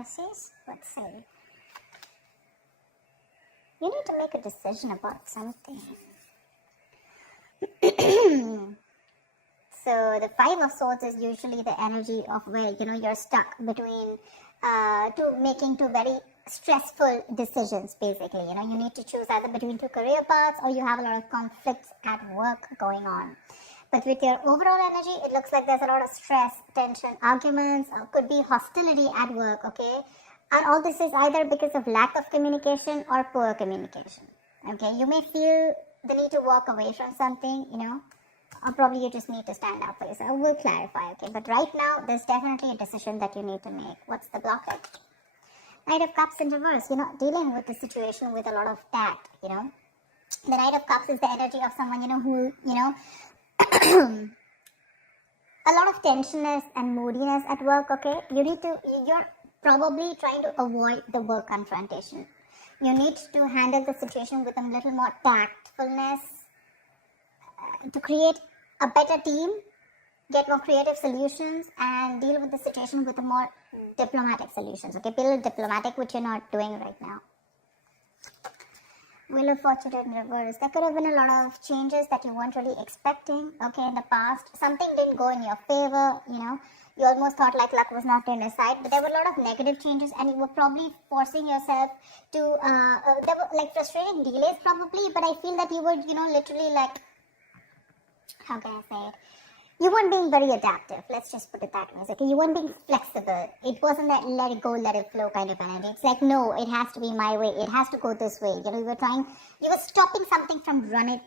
Pisces? Let's see. You need to make a decision about something. So the Five of Swords is usually the energy of where, you're stuck between making two very stressful decisions, basically. You need to choose either between two career paths, or you have a lot of conflicts at work going on. But with your overall energy, it looks like there's a lot of stress, tension, arguments, or could be hostility at work, okay? And all this is either because of lack of communication or poor communication, okay? You may feel the need to walk away from something, or probably you just need to stand up for yourself. We'll clarify, okay? But right now, there's definitely a decision that you need to make. What's the blockage? Knight of Cups in reverse. You're not dealing with the situation with a lot of tact, The Knight of Cups is the energy of someone, who, a lot of tensionness and moodiness at work, okay? You're probably trying to avoid the work confrontation. You need to handle the situation with a little more tactfulness to create a better team, get more creative solutions, and deal with the situation with a more diplomatic solutions, okay? Be a little diplomatic, which you're not doing right now. Wheel of Fortune in reverse. There could have been a lot of changes that you weren't really expecting, okay, in the past. Something didn't go in your favor, You almost thought like luck was not on your side, but there were a lot of negative changes, and you were probably forcing yourself to, there were like frustrating delays probably, but I feel that you were, literally like, how can I say it? You weren't being very adaptive. Let's just put it that way. Okay, you weren't being flexible. It wasn't that let it go, let it flow kind of energy. It's like, no, it has to be my way. It has to go this way. You were stopping something from running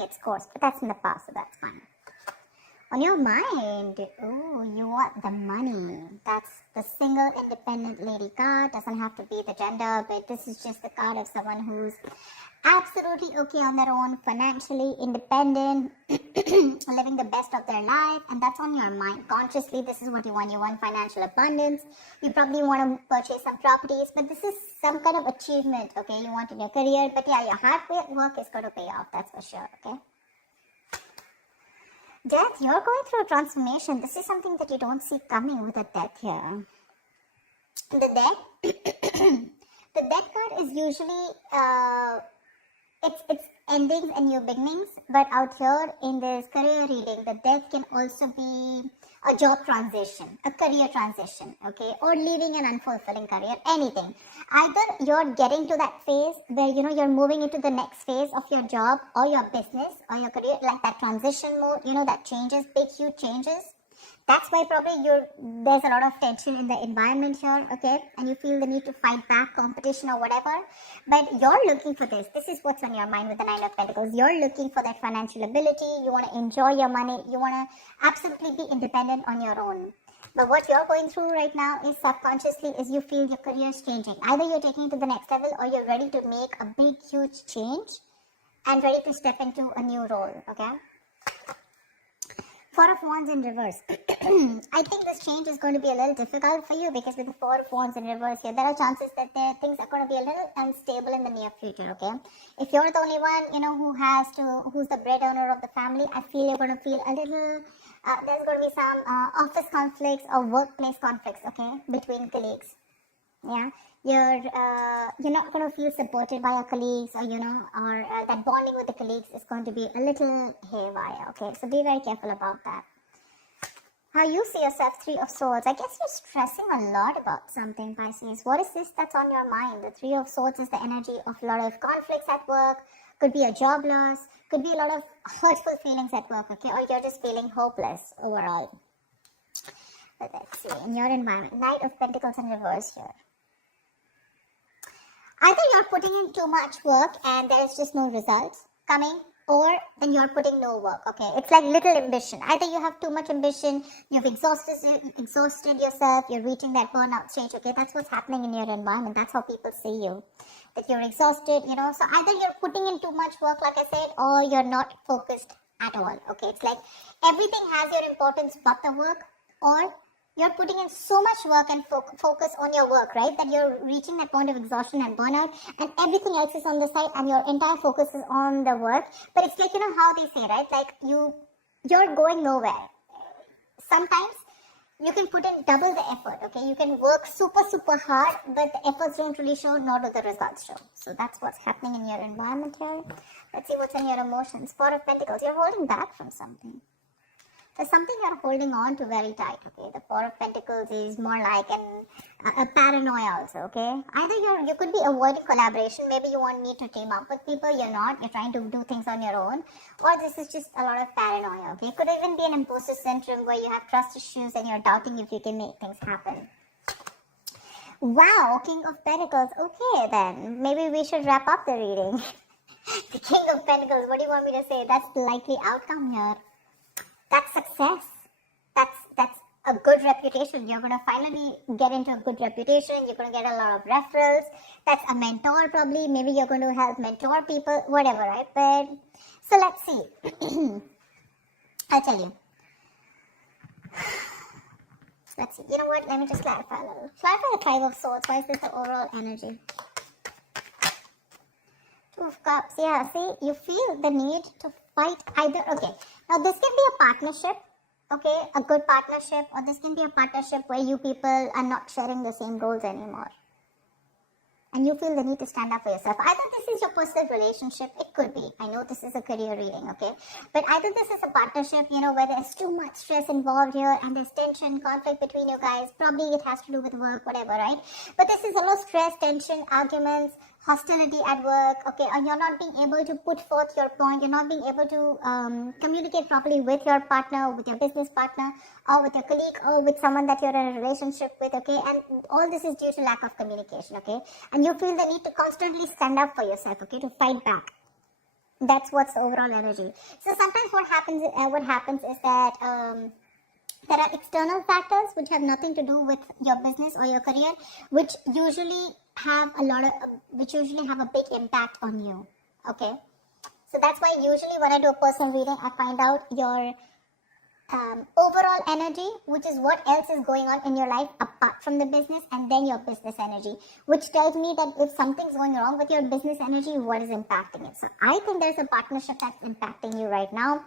its course. But that's in the past, so that's fine. On your mind, you want the money. That's the single independent lady card. Doesn't have to be the gender, but this is just the card of someone who's absolutely okay on their own, financially independent, living the best of their life, and that's on your mind. Consciously, this is what you want. You want financial abundance. You probably want to purchase some properties, but this is some kind of achievement, okay? You want in your career, but yeah, your hard work is going to pay off, that's for sure, okay? Death, you're going through a transformation. This is something that you don't see coming with a death here. The death card is usually, it's endings and new beginnings, but out here in this career reading, the death can also be a job transition, a career transition, okay, or leaving an unfulfilling career, anything. Either you're getting to that phase where, you're moving into the next phase of your job or your business or your career, like that transition mode, that changes, big, huge changes. That's why probably there's a lot of tension in the environment here, okay? And you feel the need to fight back competition or whatever. But you're looking for this. This is what's on your mind with the Nine of Pentacles. You're looking for that financial ability. You want to enjoy your money. You want to absolutely be independent on your own. But what you're going through right now is subconsciously is you feel your career is changing. Either you're taking it to the next level or you're ready to make a big, huge change and ready to step into a new role, okay? Four of Wands in reverse. I think this change is going to be a little difficult for you because with the Four of Wands in reverse here, there are chances that things are going to be a little unstable in the near future, okay? If you're the only one, who's the breadwinner of the family, I feel you're going to feel a little, there's going to be some office conflicts or workplace conflicts, okay, between colleagues. Yeah, you're not going to feel supported by your colleagues, or or that bonding with the colleagues is going to be a little haywire, okay? So be very careful about that. How you see yourself, Three of Swords. I guess you're stressing a lot about something, Pisces. What is this that's on your mind? The Three of Swords is the energy of a lot of conflicts at work. Could be a job loss. Could be a lot of hurtful feelings at work, okay? Or you're just feeling hopeless overall. But let's see, in your environment, Knight of Pentacles in reverse here. Either you're putting in too much work and there's just no results coming, or then you're putting no work, okay? It's like little ambition. Either you have too much ambition, you've exhausted yourself, you're reaching that burnout stage, okay? That's what's happening in your environment. That's how people see you, that you're exhausted, So either you're putting in too much work, like I said, or you're not focused at all, okay? It's like everything has your importance but the work, or you're putting in so much work and focus on your work, right? That you're reaching that point of exhaustion and burnout, and everything else is on the side, and your entire focus is on the work. But it's like, how they say, right? Like you're going nowhere. Sometimes you can put in double the effort, okay? You can work super, super hard, but the efforts don't really show, nor do the results show. So that's what's happening in your environment here. Let's see what's in your emotions. Four of Pentacles, you're holding back from something. There's something you're holding on to very tight, okay? The Four of Pentacles is more like a paranoia also, okay? Either you could be avoiding collaboration. Maybe you won't need to team up with people. You're not. You're trying to do things on your own. Or this is just a lot of paranoia, okay? It could even be an imposter syndrome where you have trust issues and you're doubting if you can make things happen. Wow, King of Pentacles. Okay, then. Maybe we should wrap up the reading. The King of Pentacles, what do you want me to say? That's the likely outcome here. That's success. That's a good reputation. You're going to finally get into a good reputation. You're going to get a lot of referrals. That's a mentor probably. Maybe you're going to help mentor people, whatever, right? But so let's see. I'll tell you. Let's see. You know what? Let me just clarify a little. Clarify the Five of Swords. Why is this the overall energy? Two of Cups. Yeah, see, you feel the need to fight either. Okay. Now, this can be a partnership, okay, a good partnership, or this can be a partnership where you people are not sharing the same roles anymore. And you feel the need to stand up for yourself. Either this is your personal relationship, it could be. I know this is a career reading, okay? But either this is a partnership, you know, where there's too much stress involved here and there's tension, conflict between you guys. Probably it has to do with work, whatever, right? But this is a lot of stress, tension, arguments, hostility at work, okay, and you're not being able to put forth your point, you're not being able to communicate properly with your partner, with your business partner, or with your colleague, or with someone that you're in a relationship with, okay, and all this is due to lack of communication, okay, and you feel the need to constantly stand up for yourself, okay, to fight back. That's what's the overall energy. So sometimes what happens is that there are external factors which have nothing to do with your business or your career, which usually have a big impact on you. Okay, so that's why usually when I do a personal reading, I find out your overall energy, which is what else is going on in your life apart from the business, and then your business energy, which tells me that if something's going wrong with your business energy, what is impacting it. So I think there's a partnership that's impacting you right now,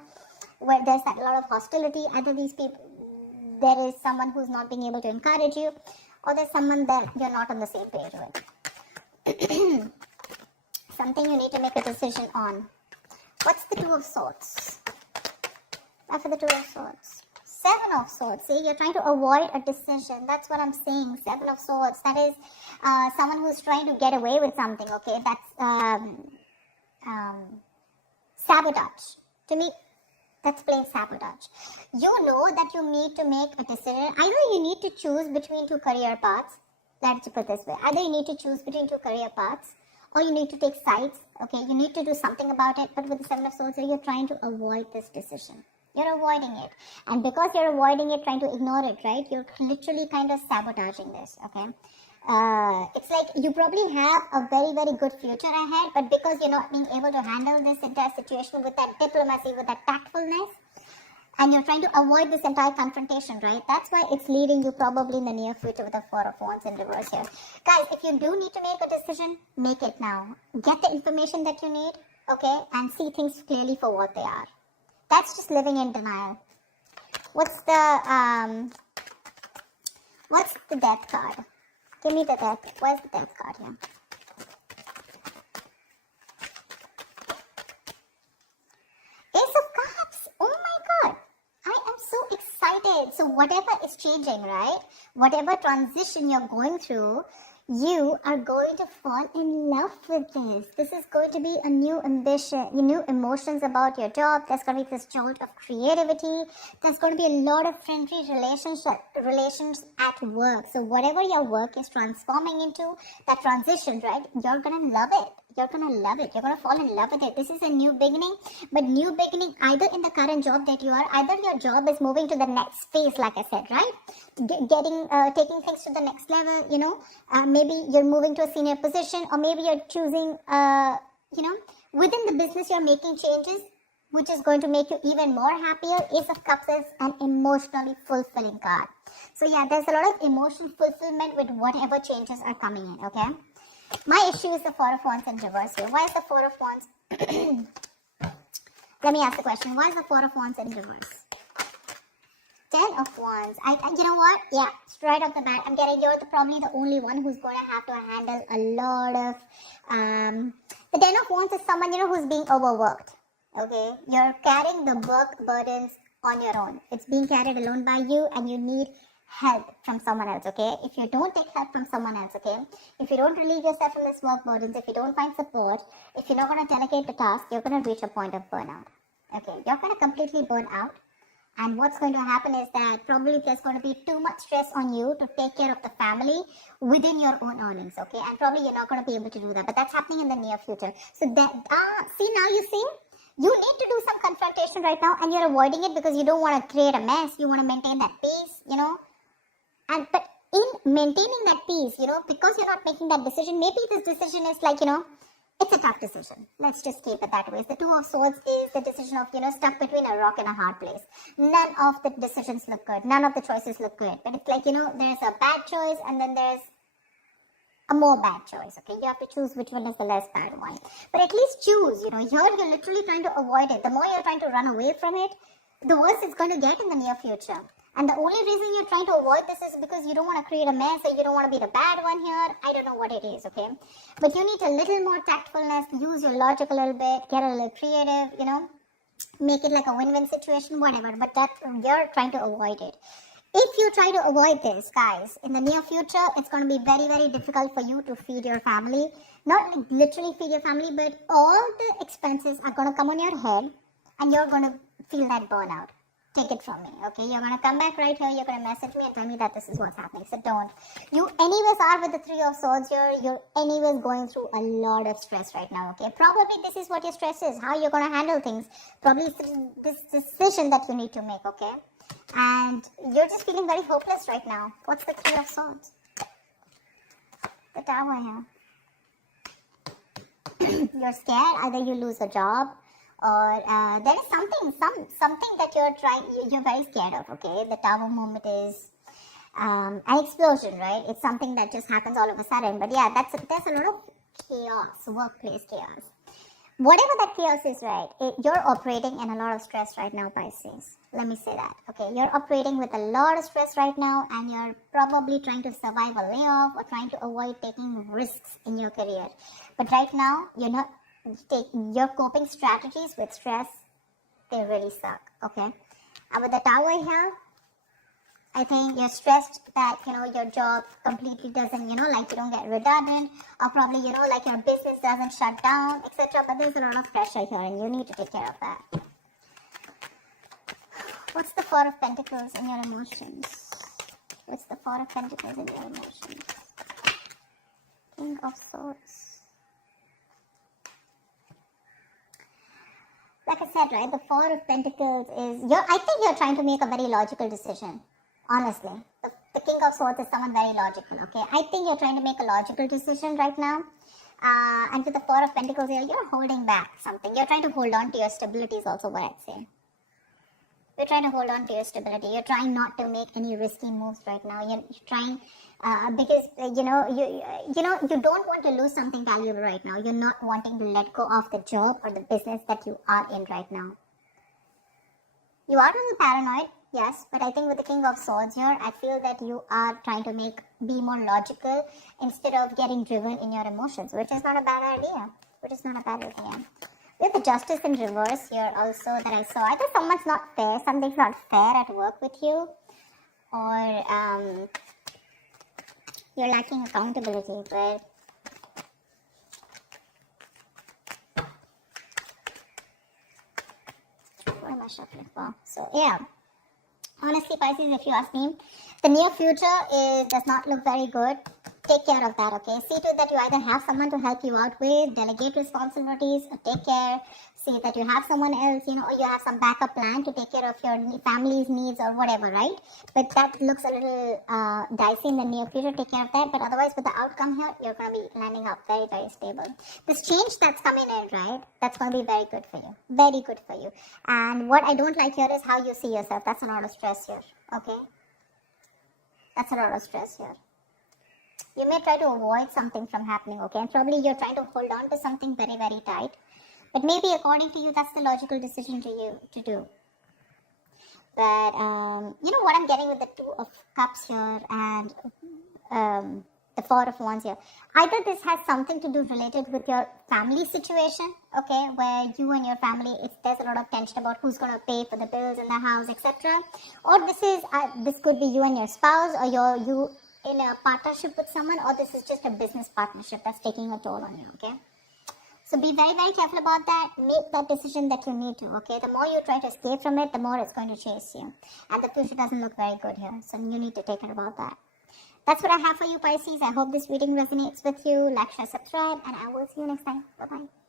where there's a lot of hostility. Either these people, there is someone who's not being able to encourage you, or there's someone that you're not on the same page with. Something you need to make a decision on. What's the Two of Swords? After the Two of Swords. Seven of Swords. See, you're trying to avoid a decision. That's what I'm saying. Seven of Swords. That is someone who's trying to get away with something, okay? That's sabotage. To me, that's plain sabotage. You know that you need to make a decision. Either you need to choose between two career paths. Let's put it this way. Either you need to choose between two career paths, or you need to take sides. Okay, you need to do something about it. But with the Seven of Swords, you're trying to avoid this decision. You're avoiding it. And because you're avoiding it, trying to ignore it, right? You're literally kind of sabotaging this, okay? It's like you probably have a very, very good future ahead, but because you're not being able to handle this entire situation with that diplomacy, with that tactfulness, and you're trying to avoid this entire confrontation, right? That's why it's leading you probably in the near future with the Four of Wands in reverse here. Guys, if you do need to make a decision, make it now. Get the information that you need, okay? And see things clearly for what they are. That's just living in denial. What's the Death card? Give me the Death. Where's the Death card here? Ace of Cups. Oh my God. I am so excited. So whatever is changing, right? Whatever transition you're going through, you are going to fall in love with this. This is going to be a new ambition, new emotions about your job. There's going to be this jolt of creativity. There's going to be a lot of friendly relations at work. So whatever your work is transforming into, that transition, right? You're going to love it. You're going to love it. You're going to fall in love with it. This is a new beginning, but new beginning either in the current job that you are, either your job is moving to the next phase, like I said, right? Taking things to the next level, you know, maybe you're moving to a senior position, or maybe you're choosing, within the business you're making changes, which is going to make you even more happier. Ace of Cups is an emotionally fulfilling card. So yeah, there's a lot of emotional fulfillment with whatever changes are coming in, okay? My issue is the Four of Wands in reverse here. Why is the Four of Wands? Let me ask the question. Why is the Four of Wands in reverse? Ten of Wands. You know what? Yeah, straight off the bat, I'm getting you're probably the only one who's going to have to handle a lot of. The Ten of Wands is someone who's being overworked. Okay, you're carrying the work burdens on your own. It's being carried alone by you, and you need help from someone else. Okay, if you don't take help from someone else, okay, if you don't relieve yourself from this work burdens, if you don't find support, if you're not going to delegate the task, you're going to reach a point of burnout. Okay, you're going to completely burn out. And what's going to happen is that probably there's going to be too much stress on you to take care of the family within your own earnings, okay? And probably you're not going to be able to do that. But that's happening in the near future. So you need to do some confrontation right now, and you're avoiding it because you don't want to create a mess. You want to maintain that peace, but in maintaining that peace, because you're not making that decision, maybe this decision is like, it's a tough decision. Let's just keep it that way. The Two of Swords is the decision of, stuck between a rock and a hard place. None of the decisions look good. None of the choices look good. But it's like, there's a bad choice and then there's a more bad choice. Okay, you have to choose which one is the less bad one. But at least choose, here you're literally trying to avoid it. The more you're trying to run away from it, the worse it's going to get in the near future. And the only reason you're trying to avoid this is because you don't want to create a mess or you don't want to be the bad one here. I don't know what it is, okay? But you need a little more tactfulness, use your logic a little bit, get a little creative, make it like a win-win situation, whatever. But you're trying to avoid it. If you try to avoid this, guys, in the near future, it's going to be very, very difficult for you to feed your family. Not literally feed your family, but all the expenses are going to come on your head and you're going to feel that burnout. Take it from me, okay? You're going to come back right here, you're going to message me and tell me that this is what's happening. So don't. You anyways are with the Three of Swords here. You're anyways going through a lot of stress right now, okay? Probably this is what your stress is, how you're going to handle things. Probably this decision that you need to make, okay? And you're just feeling very hopeless right now. What's the Three of Swords? The Tower here. You're scared. Either you lose a job, or there is something that you're very scared of, okay? The Tower moment is an explosion, right? It's something that just happens all of a sudden. But yeah, there's a lot of chaos, workplace chaos. Whatever that chaos is, right, you're operating in a lot of stress right now, Pisces. Let me say that, okay? You're operating with a lot of stress right now, and you're probably trying to survive a layoff or trying to avoid taking risks in your career. But right now, your coping strategies with stress, they really suck, okay? And with the Tower here, I think you're stressed that, your job completely doesn't, you don't get redundant, or probably, like your business doesn't shut down, etc. But there's a lot of pressure here and you need to take care of that. What's the Four of Pentacles in your emotions? What's the Four of Pentacles in your emotions? King of Swords. Like I said, right, the Four of Pentacles is, I think you're trying to make a very logical decision. Honestly, the King of Swords is someone very logical, okay? I think you're trying to make a logical decision right now. And with the Four of Pentacles here, you're holding back something. You're trying to hold on to your stability is also what I'd say. You're trying to hold on to your stability. You're trying not to make any risky moves right now. You're trying, because, you don't want to lose something valuable right now. You're not wanting to let go of the job or the business that you are in right now. You are a little paranoid. Yes, but I think with the King of Swords here, I feel that you are trying to be more logical instead of getting driven in your emotions, which is not a bad idea. With the Justice in reverse here also that I saw, either someone's not fair, something's not fair at work with you, or you're lacking accountability, but what am I shuffling for? So yeah. Honestly, Pisces, if you ask me, the near future does not look very good. Take care of that, okay? See to it that you either have someone to help you out with, delegate responsibilities, or take care. See that you have someone else, or you have some backup plan to take care of your family's needs or whatever, right? But that looks a little dicey in the near future. Take care of that. But otherwise, with the outcome here, you're going to be landing up very, very stable. This change that's coming in, right? That's going to be very good for you. Very good for you. And what I don't like here is how you see yourself. That's a lot of stress here, okay? That's a lot of stress here. You may try to avoid something from happening, okay? And probably you're trying to hold on to something very, very tight. But maybe according to you, that's the logical decision to do. But you know what I'm getting with the Two of Cups here and the Four of Wands here. Either this has something to do related with your family situation, okay, where you and your family, there's a lot of tension about who's going to pay for the bills in the house, etc. Or this could be you and your spouse, or you in a partnership with someone, or this is just a business partnership that's taking a toll on you, okay? So be very, very careful about that. Make that decision that you need to, okay? The more you try to escape from it, the more it's going to chase you. And the future doesn't look very good here. So you need to take care about that. That's what I have for you, Pisces. I hope this reading resonates with you. Like, share, subscribe, and I will see you next time. Bye-bye.